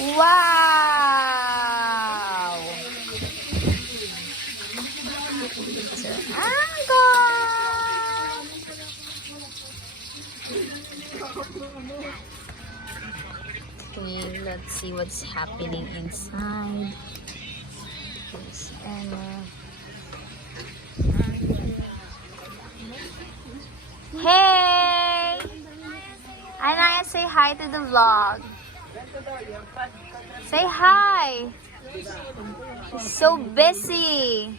Wow! Sir Angkor! Okay, let's see what's happening inside. Yes, hey! Anaya, say hi to the vlog. Say hi! So busy!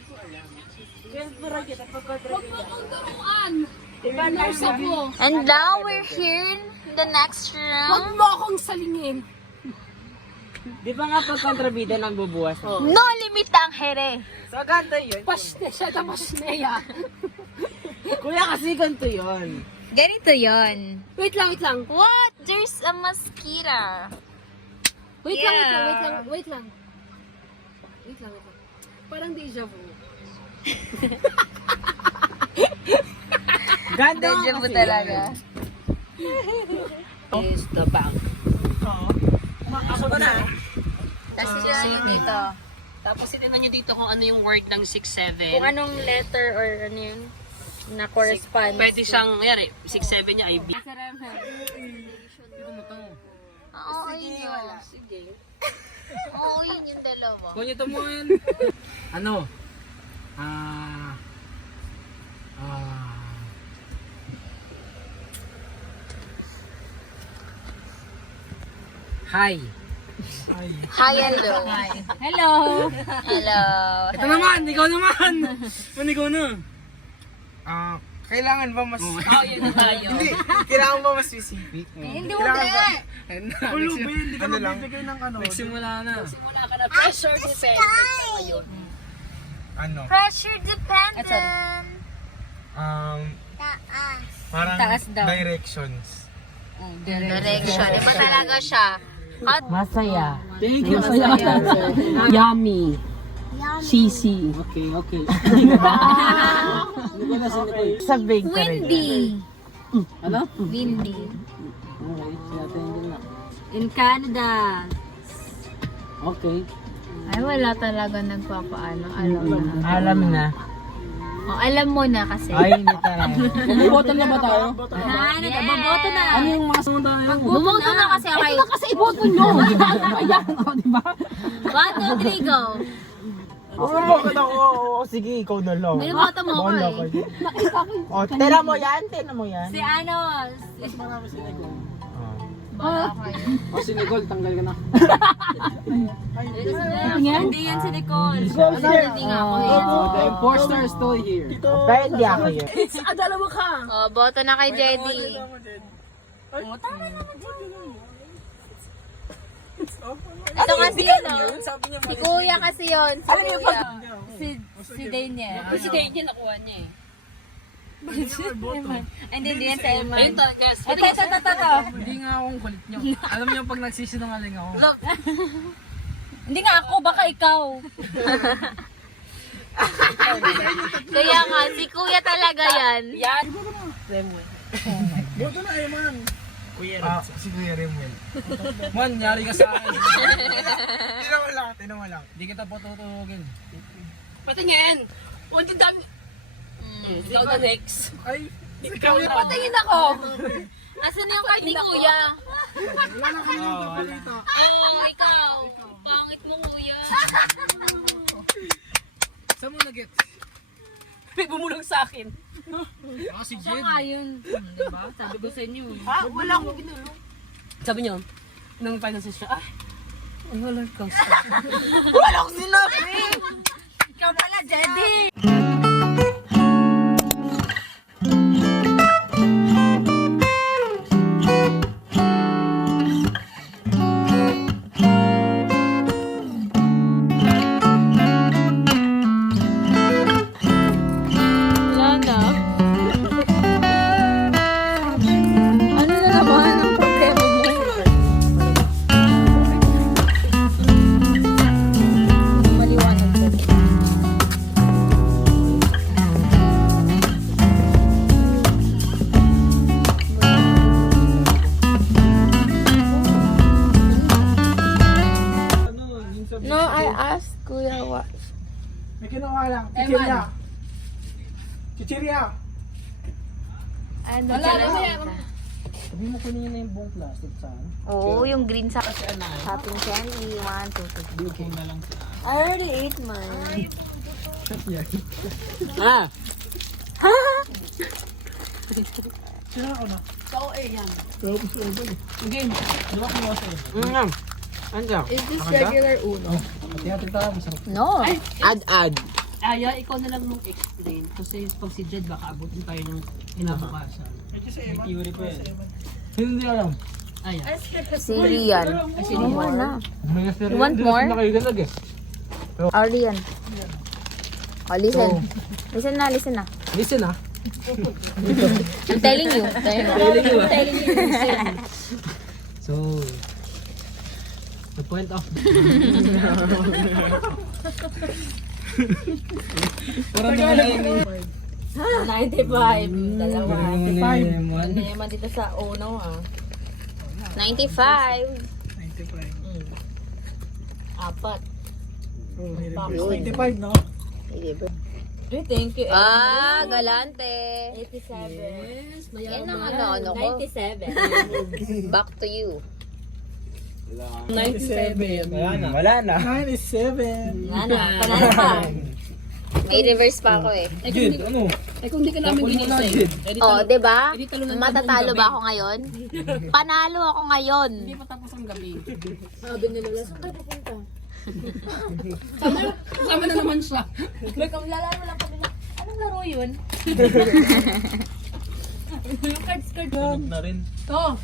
And now we're here in the next room. Huwag mo akong salingin. Di ba nga pag kontrabida nagbubuwas? No limit ang here. So, ganito yun. Pasne, siya na pasneya. Kuya, kasi ganito yun. Ganito yon. Wait lang, wait lang. What? There's a mosquito. Wait Yeah. lang, wait lang, wait lang, wait lang. Wait lang, wait lang. Parang deja vu. Ganda Deja vu talaga. Is the bank. Ako ba na? Tapos yun dito. Tapos itinan nyo dito kung ano yung word ng 6-7. Kung anong letter or ano yun na corresponds. Pwede siyang, yari, 6-7 niya ay B. Oo, yun yun. Sige. Oo, yun yung dalawa. Kung ito mo yun. Ano? Hi. Hi, hello. Hello! Hello. Ito naman, ikaw naman. Ikaw na. Kailangan ba mas... Yun na tayo. Hindi, kailangan ba mas specific? Hindi mo Hindi ka magbibigay ng ano. Nagsimula na. Simula ka na pressure dependent. Ano? Pressure dependent. Parang Taas daw. directions. Direction. Iba talaga siya. At Masaya. Thank you. Masaya. Yummy. Cheesy. Okay, okay. Sabig ka rin. windy. Ano? Windy. Okay, sinatin na. In Canada. Okay. Ay, wala talaga nagpapaano. Alam na. Alam na. O, alam mo na kasi. Ay, hindi talaga. Bumoto na ba tayo? Ha? Nagbaboto na. Ano yung mga sunod tayo? Bumoto na kasi ako. Ito na kasi iboto nyo. Ayan, o, di ba? 1, 2, 3, go. Bakit ako? Oo, sige, ikaw na lang. Binoboto mo ako Bola eh. kayo. O, tira mo yan, tira mo yan. Si ano? Bala kayo. O, si Nicole, tanggal ka na. Hindi yan si Nicole. Hindi nga ako eh. The imposter is still here. Pero hindi ako yun. Dalawa ka. O, boto na kay Jedy. Ito kasi yun, oh. Si Kuya kasi yun. Si Kuya. Si Daniel. Si Daniel nakuha niya eh. Hindi yan sa Emma. Ayun to, guys. Ito. Hindi nga akong kulit nyo. Alam niyo pag nagsisinungaling ako. Hindi nga ako, baka ikaw. Kaya nga, si Kuya talaga yan. Yan. Si Kuya Remuel. Man, nyari ka sa akin. Tino mo lang. Hindi kita patutugin. Patingin. O, hindi dami. Ikaw na next. Ay, Ikaw na. Patingin ako. Asan yung card ni Kuya? wala na kanyang papalita. Oo, ikaw. Pangit mo, Kuya. Saan mo nag-gets? May bumulong sa akin. Si Jed. Ayun. Diba? Sabi ko sa inyo. Wala akong ginulong. Sabi niyo, nung final session, ay, wala ka. Wala akong sinabi! Ikaw pala, Jedy. lang. Chichirya. Chichirya. Ano Wala, mamaya. Sabi mo kunin niyo na yung buong plastic sa ano. Oo, yung green sa shopping candy. 1, 2, 3. na lang. I already ate mine. Ah! Sino ako na? So, yan. Tapos ano ba? Game. Ano? Is this regular Uno? Hati-hati tayo, masarap. No. Add. Aya, ikaw na lang mong explain. Kasi pag si Jed, baka abutin tayo ng inabukasan. Theory pa yan. Hindi alam. Aya. Si Rian. Kasi No more na. May You want more? Nakaigalag eh. Oh, Rian. Oh, listen. Listen na. Listen ah. I'm telling you. Telling you. So, the point of... Parang naman yung... 95. Dalawa. Ano Hindi naman dito sa Uno, 95. 95. Apat. 95, no? Thank you. Ah, galante. 87. Yes, Yan mayaman. ang ano ko. 97. Back to you. 97. Wala na. 97. Ano, panalo pa. May reverse pa ako eh. Jid, ano? Kung di ka namin ginising. Oh, 'di ba? Edi talo ng Matatalo ba ako ngayon? Panalo ako ngayon. Hindi pa tapos ang gabi. Sabi ni Lola, saan kayo pupunta? Sama na naman siya. Kung lalaro lang kami na, anong laro yun? Yung cards. Tunog na rin. To.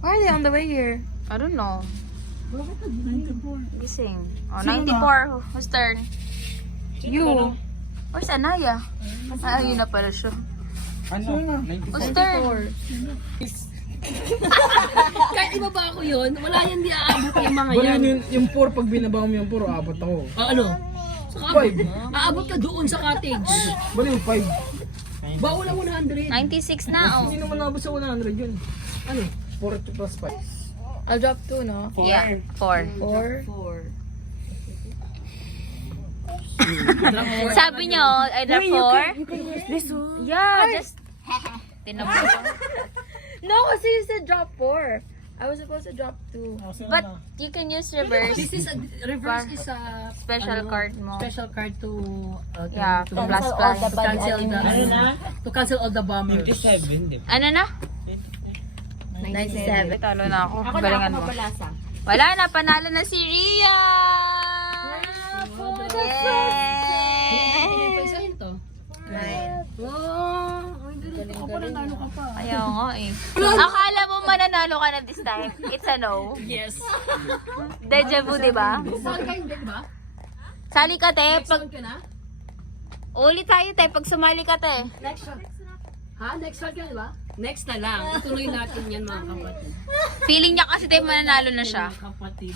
Why are they on the way here? I don't know. 94. Gising. Oh, 94. Whose turn? You. Where's Anaya? Ah, yun na pala siya. Ano? Whose turn? Kahit ibaba ako yun, wala yan di aabot yung mga Wala yan. yung 4, pag binaba mo yung 4, apat ako. Ano? Sa cottage. Aabot ka doon sa cottage. Bali yung 5. Bawal ang 100. 96 na, oh. Hindi naman nabot sa 100 yun. Ano? 4 plus 5. I'll drop 2, no? Yeah, 4. 4. Sabi nyo, either 4? Yeah, just... Tinapos ko. No, kasi you said drop 4. I was supposed to drop 2. But you can use reverse. This is a reverse is a Special card mo. Special card to Yeah, to to plus plus plus plus. to cancel the to cancel all the bombers. 97, di ba? Ano na? 97. Talo na ako. Ako na Galingan ako mo. mabalasa. Wala na, panalo na si Ria! Pinipay sa to. Wow, ako pa nanalo ka pa. Ayaw nga eh. Akala mo mananalo ka na this time. It's a no. Yes. Deja vu, di ba? Saan ka hindi, ba? Sali ka, te. Pag... Saan ka na? Ulit tayo, te. Pag sumali ka, te. Next round. Ha? Next round ka na ba? Next na lang. Ituloy natin yan, mga kapatid. Feeling niya kasi, te, mananalo na siya. Mga kapatid.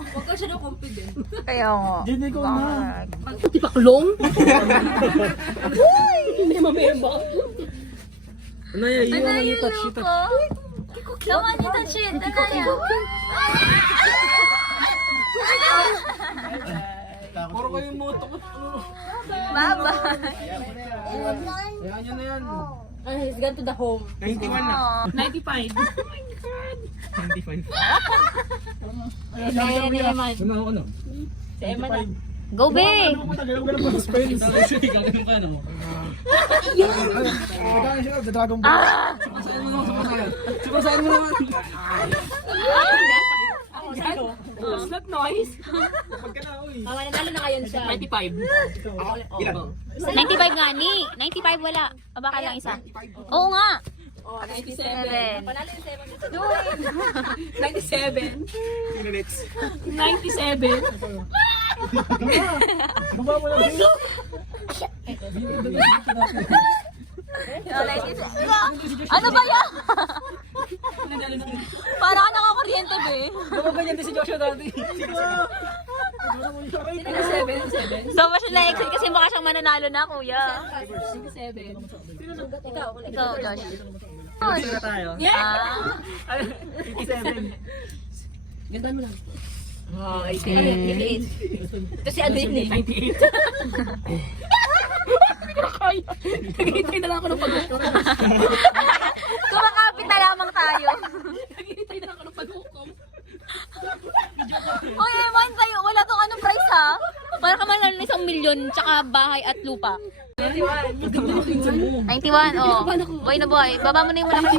Huwag ka siya na confident. Kaya nga. Hindi ko na. Di paklong? Hindi mamemba. Anaya, yun Anaya, yung touch loko. it. Come on, you touch it. Anaya. Puro ko yung moto ko. Bye-bye. Yan yun na yan. He's gone to the home. 91 na. 95. 95. Ano, ano? Si Emma na. Go, be. Gano'n pa suspense. Gagawin ka, no? Magkano siya? The Dragon Ball. Sumasahin mo naman. What's that noise? Nanalo na ngayon siya. 95. 95 nga, ni. 95 wala. O baka lang isa. Oo nga. Oh, 97. 97. Panalo yung 7. 97. 97. Baba mo lang. Ano ba yan? Para ka nakakuryente, be. Ganyan din si Joshua dati. 97. So, ba siya na-exit kasi mukha siyang mananalo na, kuya. 97. Ikaw, Josh. Sira tayo. Ah, 87. Ganda mo lang. Oh, 88. Kasi ano yun eh. 98. Naghihintay na lang ako ng pag-hukom. Kumakapit na lamang tayo. Naghihintay na lang ako ng pag-hukom. Uy, Eman, tayo. Wala tong anong price ha. Para ka man lang 1 milyon, tsaka bahay at lupa. 91, oh. Boy na boy. Baba mo na yung malaki.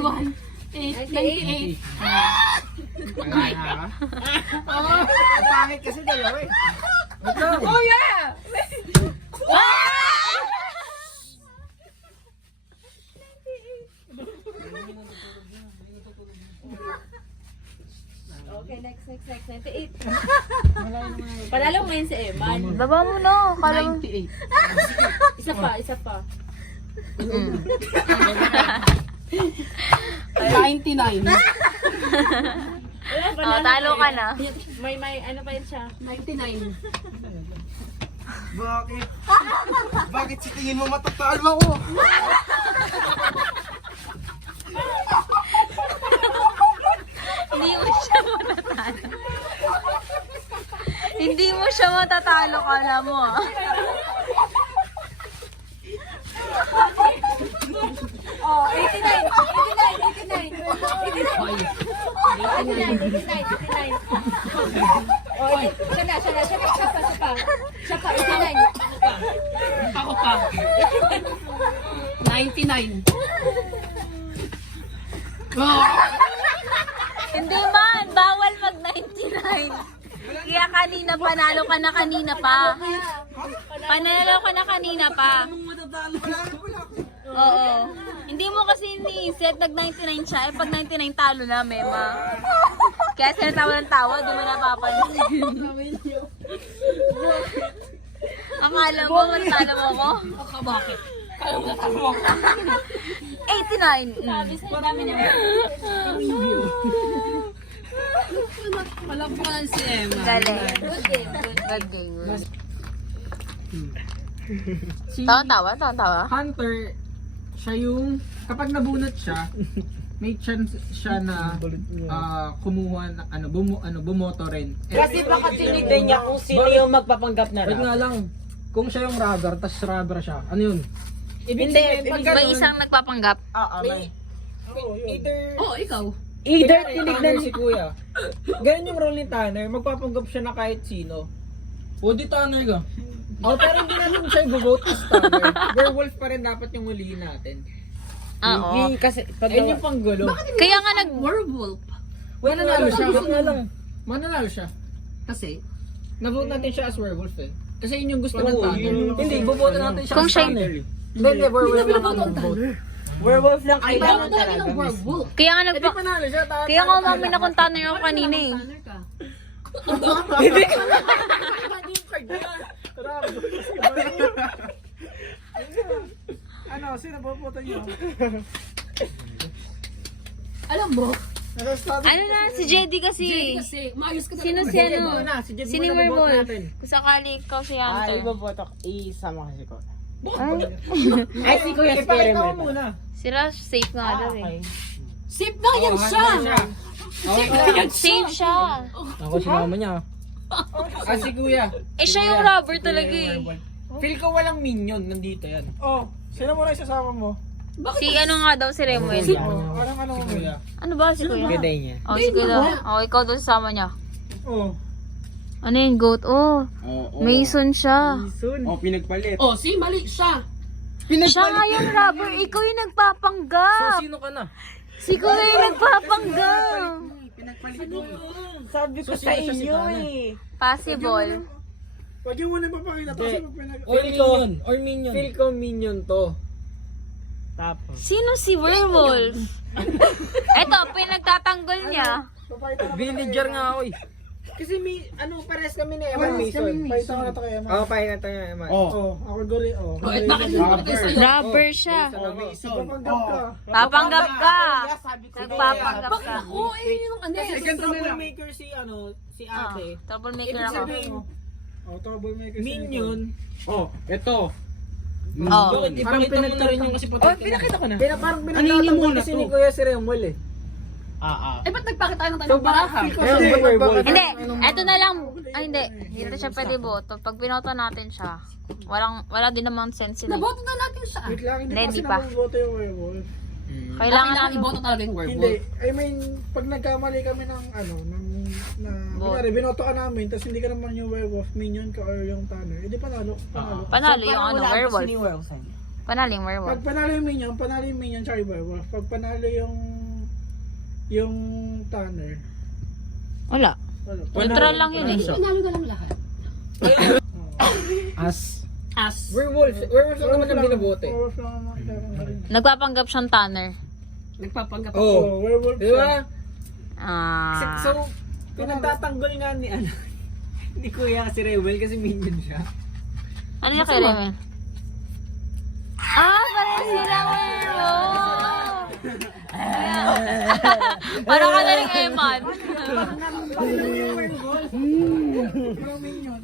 98. Ang pangit kasi dalawa eh. Oh yeah! Okay, next. 98. Panalo mo ngayon si Eman. Baba mo na. Kala mo. 98. Isa pa. 99. Oh, talo ka na. May ano pa yun siya? 99. Bakit? Bakit si tingin mo matatalo ako? Hindi mo siya matatalo. Hindi mo siya matatalo, kala mo ah. Oh, 89. Oh, siya pa, 89. Ako pa. 99. Hindi man, bawal mag 99. Kaya kanina panalo ka na kanina pa. Panalo ka na kanina pa. Oo. Hindi mo kasi ni-set nag 99 siya. Pag 99 talo na, Mema. Kaya sila tawa ng tawa, di mo napapansin. Akala mo, matalo mo ako? Bakit? 89. Malakpan si Emma. Galing. Good game. Tawa. Hunter, siya yung, kapag nabunot siya, may chance siya na kumuha na, bumoto rin. Kasi baka tinignan niya kung sino yung magpapanggap na Wait nga lang, kung siya yung rubber, tas rubber siya, ano yun? Hindi, May isang nagpapanggap. May, either, Oh, ikaw. either tinignan tinignan si Kuya. Ganyan yung role ni Tanner, magpapanggap siya na kahit sino. O di Tanner ka. Pero hindi natin siya i-vote as Tanner. Werewolf pa rin dapat yung huliin natin. Oo. kasi pag Ayun yung panggulo. Kaya nga Werewolf. Mananalo siya. nga lang. Mananalo siya. Kasi, Na-vote natin siya as werewolf eh. Kasi yun yung gusto ng Tanner. Hindi, boboto natin siya Kung as siya- Tanner. Hindi, werewolf lang ang vote. Werewolf lang ay, kailangan talaga ng talaga. werewolf. Kaya nga Hindi panalo siya. Kaya nga umami na kung tanong ako kanina eh. Tanner ka. Ano, sino boboto niyo? Alam mo, Ano na, si Jedy kasi. kasi maayos ka Sino si ano? Si Jed Sino muna yung na-vote werewolf? natin. Kung sakali ikaw si Hunter. ibaboto. Isama kasi ko. Ay, Ay, si Kuya Ipakita mo Experiment. muna. si Rush, safe nga daw eh. safe na yan siya. Safe na yan siya. Safe siya. Ako si mama niya. Si Kuya. Eh, siya yung rubber talaga eh. Feel ko walang minion, nandito yan. Oh, sino mo na isasama mo? Si ano nga daw, si Remuel. Parang ano mo? Kuya. Ano ba si Kuya? Gaday niya. Oh, si Kuya. Oh, ikaw daw sasama niya. Oh. Ano yung goat? Oh, Mason siya. Oh, pinagpalit. Oh, si mali siya. Siya nga yung rubber. Ikaw yung nagpapanggap. Sino ka na? Si Kuya yung nagpapanggap. Pinagpalit mo. Sabi ko So, sa sino siya si inyo Tana? eh. Possible. Huwag yung muna papakita kasi pag pinag... Or minion. Or minion. Feel ko minion to. Tapos. Sino si Werewolf? Eto, pinagtatanggol niya. Villager nga ako eh. Kasi may, pares kami ni Eman Mason. Pakita ko na to kay Emma. Oo, pahinga tayo ni Eman. Oh, ako guli. Oh. Oh, at bakit hindi tayo sa'yo? Rubber siya. Papanggap ka. Papanggap ka. Sabi ko, Nagpapanggap Bakit ka. ako? Eh, yun ang ano. Second troublemaker si Ah, ate. troublemaker Ibig ako. sabihin, Oh, troublemaker. minion. Oh, eto. Oh. Bakit ipakita mo na rin yung kasi Oh, pinakita ko na. Parang Aningin mo na kasi to. ni Kuya si Remuel eh. Eh, ba't nagpakita tayo ng So, tanong baraha? Hindi, eto na lang. Ay, hindi. Hindi siya pwede boto. Pag binoto natin siya, wala din naman sense yun. Naboto na natin siya. Wait lang, hindi Hindi pa pa. kasi naboboto yung werewolf. Kailangan Kailangan iboto talaga yung Hindi, werewolf. I mean, pag nagkamali kami ng kunyari, binoto ka namin, tapos hindi ka naman yung werewolf, minion ka or yung tanner, edi panalo. panalo yung ano, werewolf. Panalo yung werewolf. Pag panalo yung minion, tsaka yung werewolf. Pag panalo yung tanner, Wala. wala. Neutral lang yun eh. Pinalo na lang lahat. As As. werewolf lang naman ang binabote. Werewolf lang naman kailangan. Nagpapanggap siyang tanner. Nagpapanggap ako. Oh, Werewolf di ba? Ah. So, pinagtatanggol nga ni ano, ni Kuya si Rewel kasi minion siya. Ano yung kay Remen? Ah, parang sila werewolf! Parang ka na rin Eman. Werewolf. Yung minion.